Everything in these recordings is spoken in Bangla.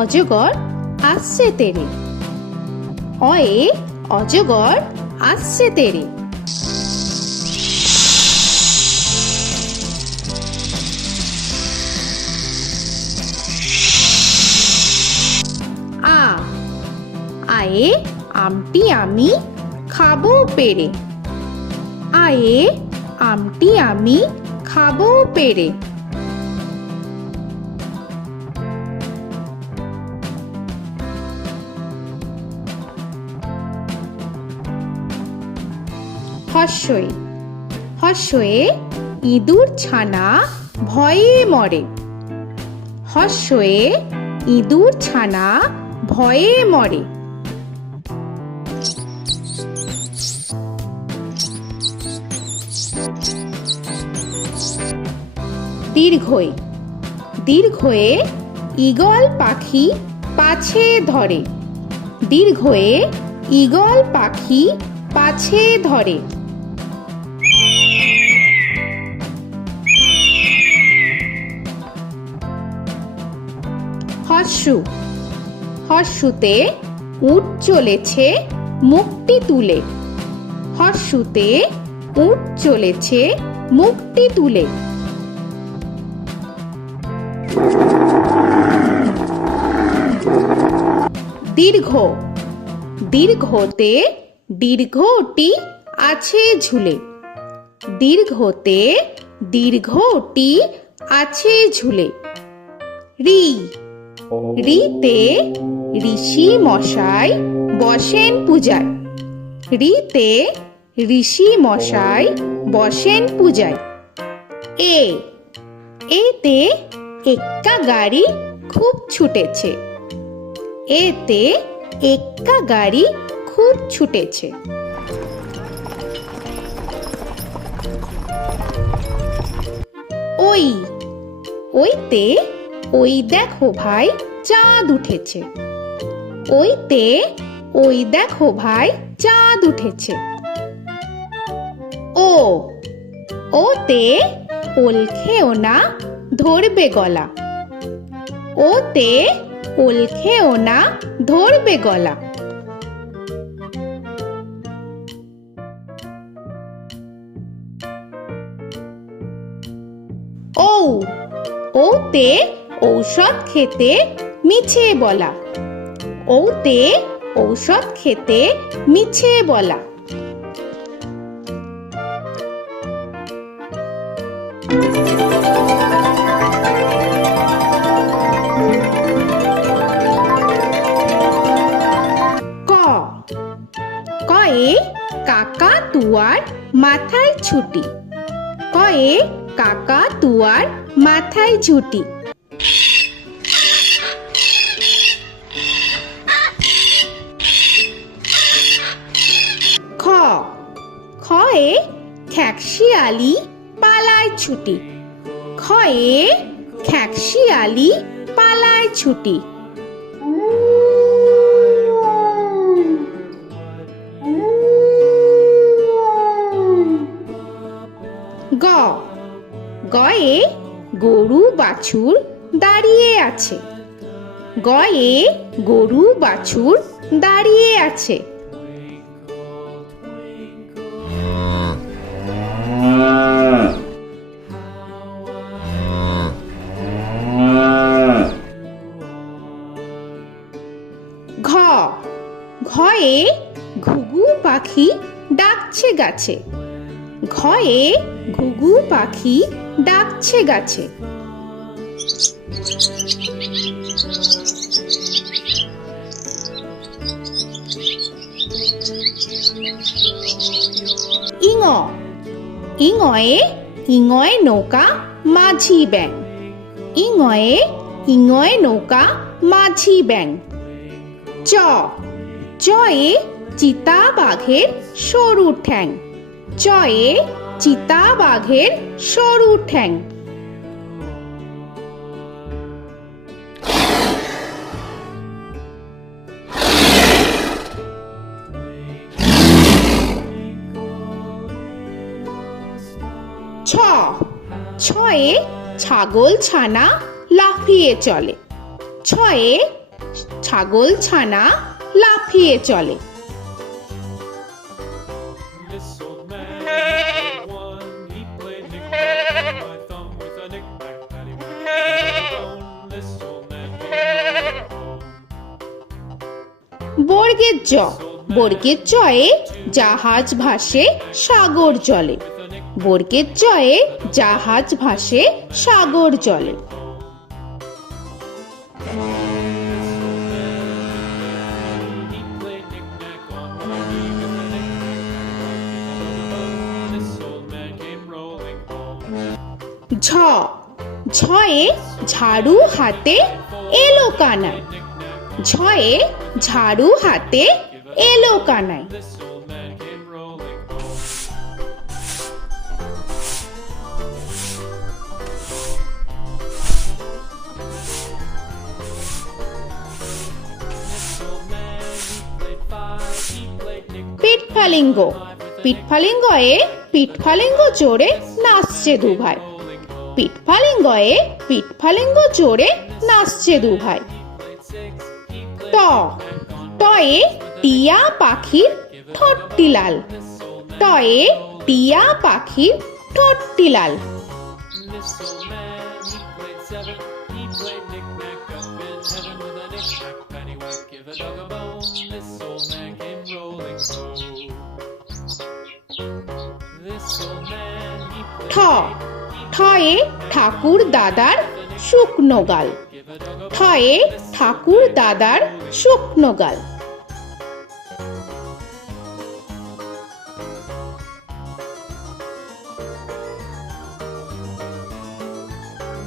অজগর আসছে তেরে। অয়ে অজগর আসছে তেরে। আ আয়ে আমটি আমি খাবো পেরে। আয়ে আমটি আমি খাবো পেরে। হর্ষই হর্ষয়ে ইঁদুর ছানা ভয়ে মরে। হর্ষয়ে ইঁদুর ছানা ভয়ে মরে। দীর্ঘই দীর্ঘয়ে ঈগল পাখি পাছে ধরে। দীর্ঘয়ে ঈগল পাখি পাছে ধরে। হর্ষু হর্ষুতে উট চলেছে মুখটি তুলে। হর্ষুতে উট চলেছে মুখটি তুলে। দীর্ঘ দীর্ঘতে দীর্ঘটি আছে ঝুলে। দীর্ঘতে দীর্ঘটি আছে ঝুলে। রি রিতে ঋষি মশাই বসেন পূজায়। রিতে ঋষি মশাই বসেন পূজায়। এ এতে এক্কা গাড়ি খুব ছুটেছে। এতে এক্কা গাড়ি খুব ছুটেছে। ওই ওইতে ওই দেখো ভাই চাঁদ উঠেছে। ওইতে ওই দেখো ভাই চাঁদ উঠেছে। ও ওতে ওল খেও না ধরবে গলা। ওতে ওল খেও না ধরবে গলা। ঔ ওতে ঔষধ খেতে মিছে বলা। ওতে ঔষধ খেতে মিছে বলা। ক কয়ে কাকা তুয়ার মাথায় ছুটি। কয়ে কাকা তুয়ার মাথায় ঝুটি। খ খয়ে খ্যাকশিয়ালি পালায় ছুটি। খয়ে খ্যাকশিয়ালি পালায় ছুটি। গ গয়ে গরু বাছুর দাঁড়িয়ে আছে। গয়ে গরু বাছুর দাঁড়িয়ে আছে। ঘ ঘয়ে ঘুঘু পাখি ডাকছে গাছে। ঘয়ে ঘুঘু পাখি ডাকছে গাছে। ইঙ ইঙয়ে ইঙয়ে নৌকা মাঝি ব্যাং। ইঙয়ে ইঙয়ে নৌকা মাঝি ব্যাং। চ চয়ে চিতা বাঘের সরু ঠ্যাং। চয়ে চিতা বাঘের সরু ঠ্যাং। ছ ছয়ে ছাগল ছানা লাফিয়ে চলে। ছয়ে ছাগল ছানা লাফিয়ে চলে। This old man had one. He played knick-knack on my thumb with a knick-knack, paddywhack, bone. This old man came rolling home. বর্গের জ, বর্গের জয়ে জাহাজ ভাসে সাগর জলে। বর্গের জয়ে জাহাজ ভাসে সাগর জলে। He played knick-knack on my knee with a knick-knack, this old man came rolling home. ঝ, ঝয়ে ঝাড়ু হাতে এলো কানাই। ঝয়ে ঝাড়ু হাতে এলো Kanai. This old man came rolling home. This old man, he played five. He played knick-knack. পিঠফালিঙ্গ, পিঠফালিঙ্গয়ে পিঠফালিঙ্গ জোরে নাচছে দুভাই। পিঠফালিঙ্গয়ে পিঠফালিঙ্গ জোরে নাচছে দুভাই। ট, টয়ে টিয়া পাখির ঠোঁটটি লাল। টয়ে টিয়া পাখির ঠোঁটটি লাল। This old man, he played seven. He played knick-knack up in heaven with a knick-knack, paddywhack, give a dog a bone. This old man came rolling home. This old man, he ঠ, played ঠয়ে ঠাকুর দাদার শুকনো গাল। give a dog a ঠয়ে ঠাকুর দাদার শুকনো গাল।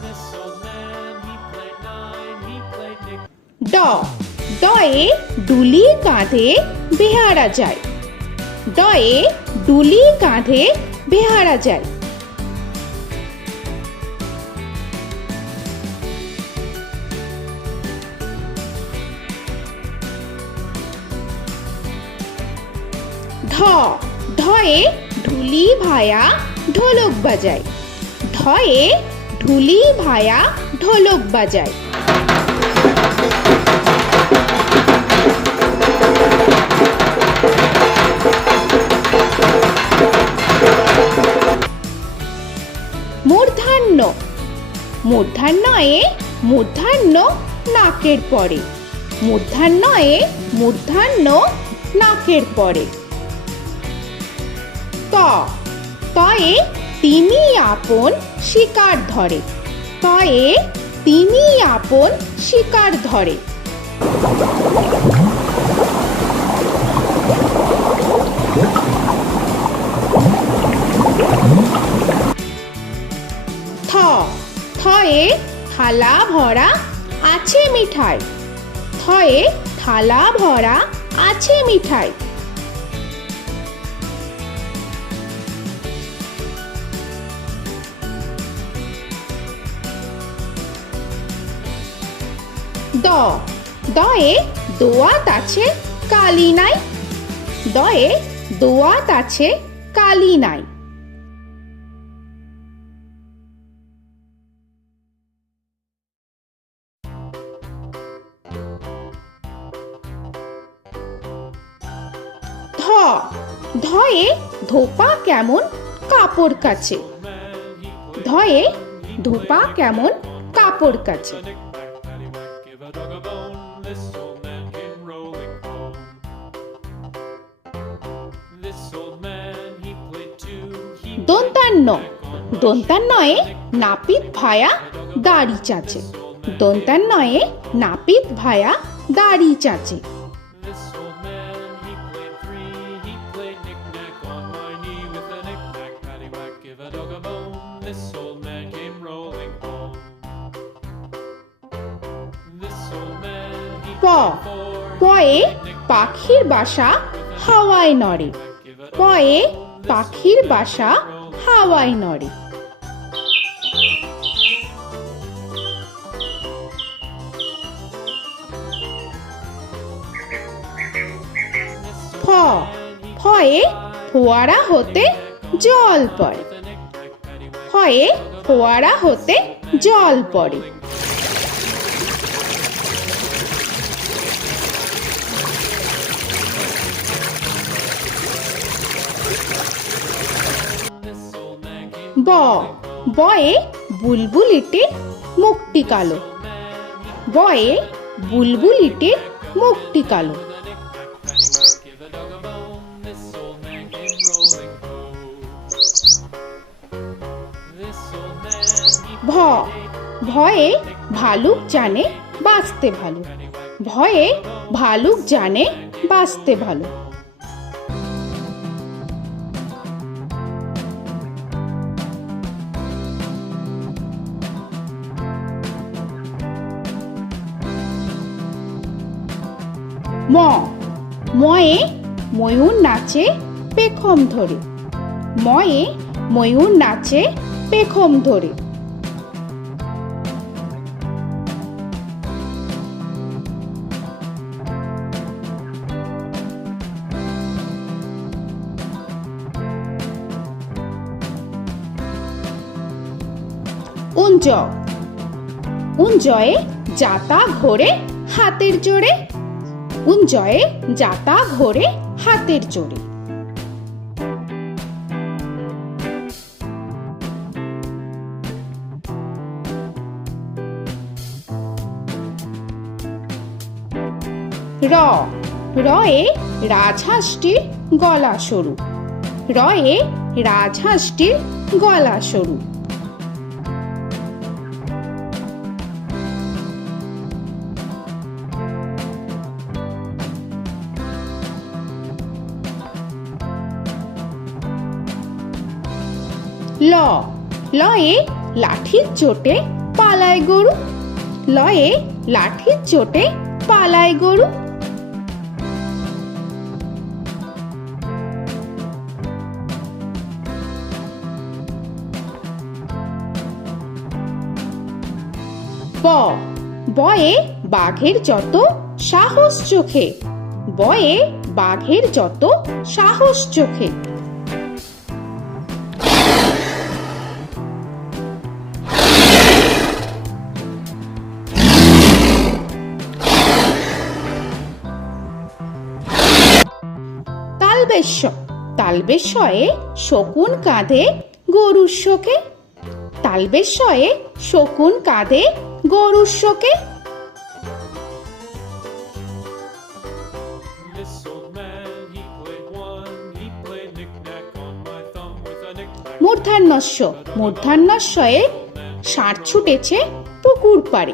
This old man, he played nine. He played knick. ড, ডয়ে ডুলি কাঁধে বেহারা যায়। ডয়ে ডুলি কাঁধে বেহারা যায়। ঢ, ঢয়ে ঢুলি ভায়া ঢোলক বাজায়। ঢয়ে ঢুলি ভায়া ঢোলক বাজায়। মূর্ধন্য, মূর্ধন্যয়ে মূর্ধন্য নাকের পরে। মূর্ধন্যয়ে মূর্ধন্য নাকের পরে। ত, তয়ে তিনি আপন শিকার ধরে। তয়ে তিনি আপন শিকার ধরে। থ, থয়ে থালা ভরা আছে মিঠাই। থয়ে থালা ভরা আছে মিঠাই। দ, দয়ে দোয়াত আছে কালি নাই। দয়ে দোয়াত আছে কালি নাই। ধ, ধয়ে ধোপা কেমন কাপড় কাচে। ধয়ে ধোপা কেমন কাপড় কাচে। Knick-knack, paddywhack, give a dog a bone. This old man came rolling home. This old man, he played two. He দন্তান্ন, দন্তান্নয়ে নাপিত ভায়া দাড়ি চাচে। দন্তান্নয়ে নাপিত ভায়া দাড়ি চাচে। This old man, he played three. He played knick-knack on my knee with a knick-knack, paddywhack, give a dog a bone. This old man came rolling home. This old man, he প, played four. পয়ে পাখির বাসা হাওয়ায় নড়ে। পয়ে পাখির বাসা হাওয়ায় নড়ে। ফ, ফয়ে ফোয়ারা হতে জল পড়ে। ফয়ে ফোয়ারা হতে জল পড়ে। ব বয়ে বুলবুলিটির মুখটি কালো। বয়ে বুলবুলিটির মুখটি কালো। Give a dog a bone, this old man came rolling home. This old man, he ভ ভয়ে ভালুক জানে বাঁচতে ভালো। ভয়ে ভালুক জানে বাঁচতে ভালো। ম ময়ে ময়ূর নাচে পেখম ধরে। ময়ে ময়ূর নাচে পেখম ধরে। উঞ্জ উঞ্জয়ে যাতা ঘোরে হাতের জোরে। উঞ্জয়ে যাতা ঘোরে হাতের জোরে। র রয়ে রাজহাঁসটির গলা সরু। রয়ে রাজহাঁসটির গলা সরু। ল লয়ে লাঠির চোটে পালায় গরু। লয়ে লাঠির চোটে পালায় গরু। ব বয়ে বাঘের যত সাহস চোখে। বয়ে বাঘের যত সাহস চোখে। তালবেশ্য তালবেশ্যয়ে শকুন কাঁধে গরুর শোকে। তালবেশ্যয়ে শকুন কাঁধে গরুর শোকে। This old man, he played one, he played knick-knack on my thumb with a knick-knack. মূর্ধন্যস্য মূর্ধন্যস্বয়ে ষাঁড় ছুটেছে পুকুর পাড়ে।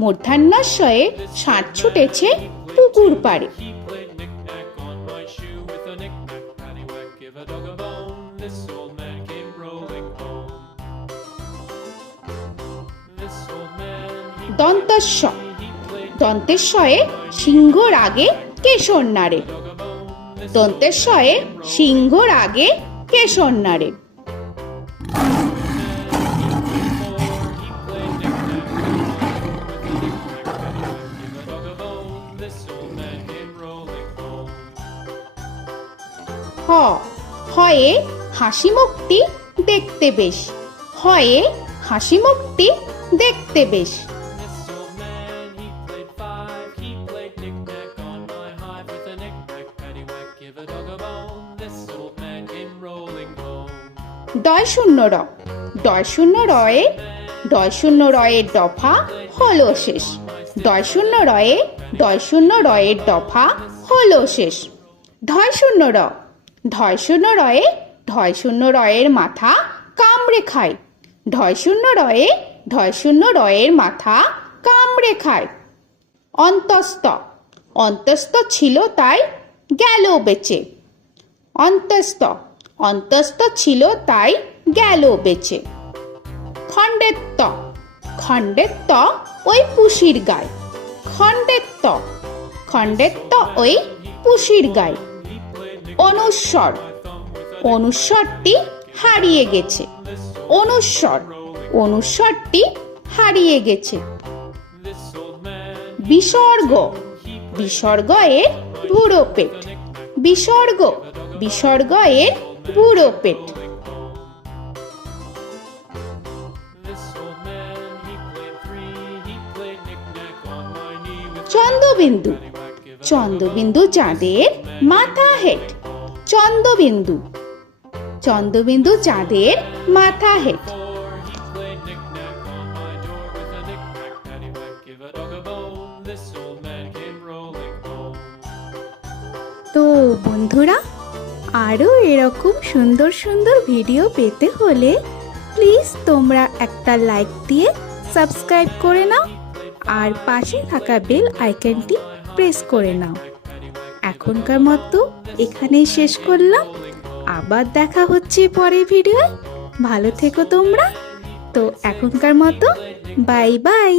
মূর্ধন্যস্বয়ে ষাঁড় ছুটেছে পুকুর পাড়ে। He played knick-knack on my shoe with a knick-knack, paddywhack, give a dog a bone. This old man came rolling home. This old man, he দন্তস্ব played দন্তেশ্বয়ে সিংহর আগে কেশর নাড়ে। dog a bone. This দন্তেশ্বয়ে সিংহর আগে কেশর নাড়ে। he played knick-knack on my with a knick-knack, paddywhack, give a dog a bone. This old man came rolling home. হ হয়ে হাসি মুখটি দেখতে বেশ। হয়ে হাসি মুখটি দেখতে বেশ। This old man, he played five, he played knick-knack on my hive with a knick-knack, paddywhack, give a dog a bone. This old man came rolling home. ডয় শূন্য র ডয় শূন্য রয়ে ডয় শূন্য রয়ের দফা হলো শেষ। ডয় শূন্য রয়ে ডয় শূন্য রয়ের দফা হলো শেষ। ঢয় শূন্য র ঢয় শূন্য রয়ে ঢয় শূন্য রয়ের মাথা কামড়ে খায়। ঢয় শূন্য রয়ে ঢয় শূন্য রয়ের মাথা কামড়ে খায়। অন্তস্থ অন্তস্থ ছিল তাই গেল বেঁচে। অন্তস্থ অন্তস্থ ছিল তাই গেল বেঁচে। খণ্ডেত্ব খণ্ডেত্ব ওই পুষির গায়। খণ্ডেত্ব খণ্ডেত্ব ওই পুষির গায়। অনুস্বর অনুস্বরটি হারিয়ে গেছে। অনুস্বর অনুস্বরটি হারিয়ে গেছে। This old man, বিসর্গ বিসর্গ এর বুড়ো পেট। বিসর্গ বিসর্গ এর বুড়ো পেট। this old man, he played three, he played knick-knack on my knee with Chandrabindu paddywhack, give a Chandrabindu চাঁদের মাথা হেট। চন্দ্রবিন্দু চন্দ্রবিন্দু চাঁদের মাথা head. Before he played knick-knack on my door with a knick-knack, paddywhack, give a dog a bone. This old man came rolling home. তো বন্ধুরা, আরও এরকম সুন্দর সুন্দর ভিডিও পেতে হলে প্লিজ তোমরা একটা লাইক দিয়ে সাবস্ক্রাইব করে নাও আর পাশে থাকা বেল আইকনটি প্রেস করে নাও। এখনকার মতো এখানেই শেষ করলাম, আবার দেখা হচ্ছে পরের ভিডিও। ভালো থেকো তোমরা। তো এখনকার মতো বাই বাই।